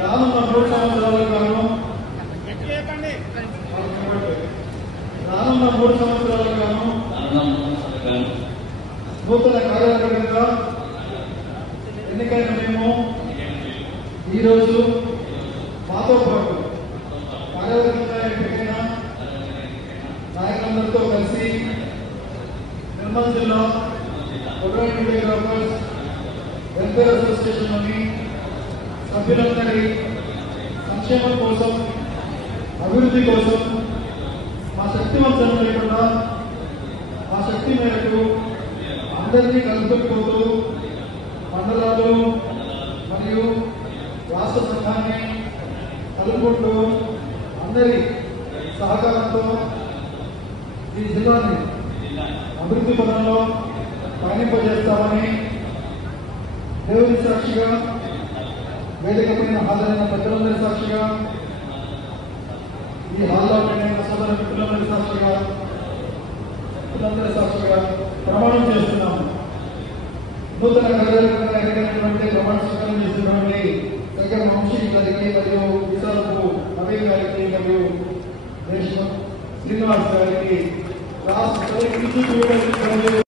రానున్న 3 సంవత్సరాలకు గాను నూతన కార్యవర్గంగా ఎన్నికైన మేము ఈరోజు మాతో పాటు కార్యవర్గంగా ఎంపికైన నాయకులందరితో కలిసి నిర్మల్ జిల్లా ఫోటోగ్రాఫర్స్ వెల్ఫేర్ అసోసియేషన్లోని సభ్యులందరి సంక్షేమం కోసం, అభివృద్ధి కోసం మా శక్తి వంచన లేకుండా మా శక్తి మేరకు అందరినీ కలుపుకుపోతూ మండలాలు మరియు రాష్ట్ర సంఘాన్ని కలుపుకుంటూ అందరి సహకారంతో ఈ జిల్లాని అభివృద్ధి పదంలో పయనింపజేస్తామని దేవుని సాక్షిగా, వేదిక పైన హాజరైన పెద్దలందరి సాక్షిగా, ఈ హాల్లో పెట్టిన సోదర మిత్రులందరి సాక్షిగా ప్రమాణం చేస్తున్నాము. నూతన కార్యవర్గంగా ఎన్నికైనటువంటి ప్రమాణ స్వీకారం చేస్తున్నటువంటి దగ్గర వంశీ గారికి మరియు విశాలకు నవీన్ గారికి మరియు శ్రీనివాస్ గారికి రాష్ట్ర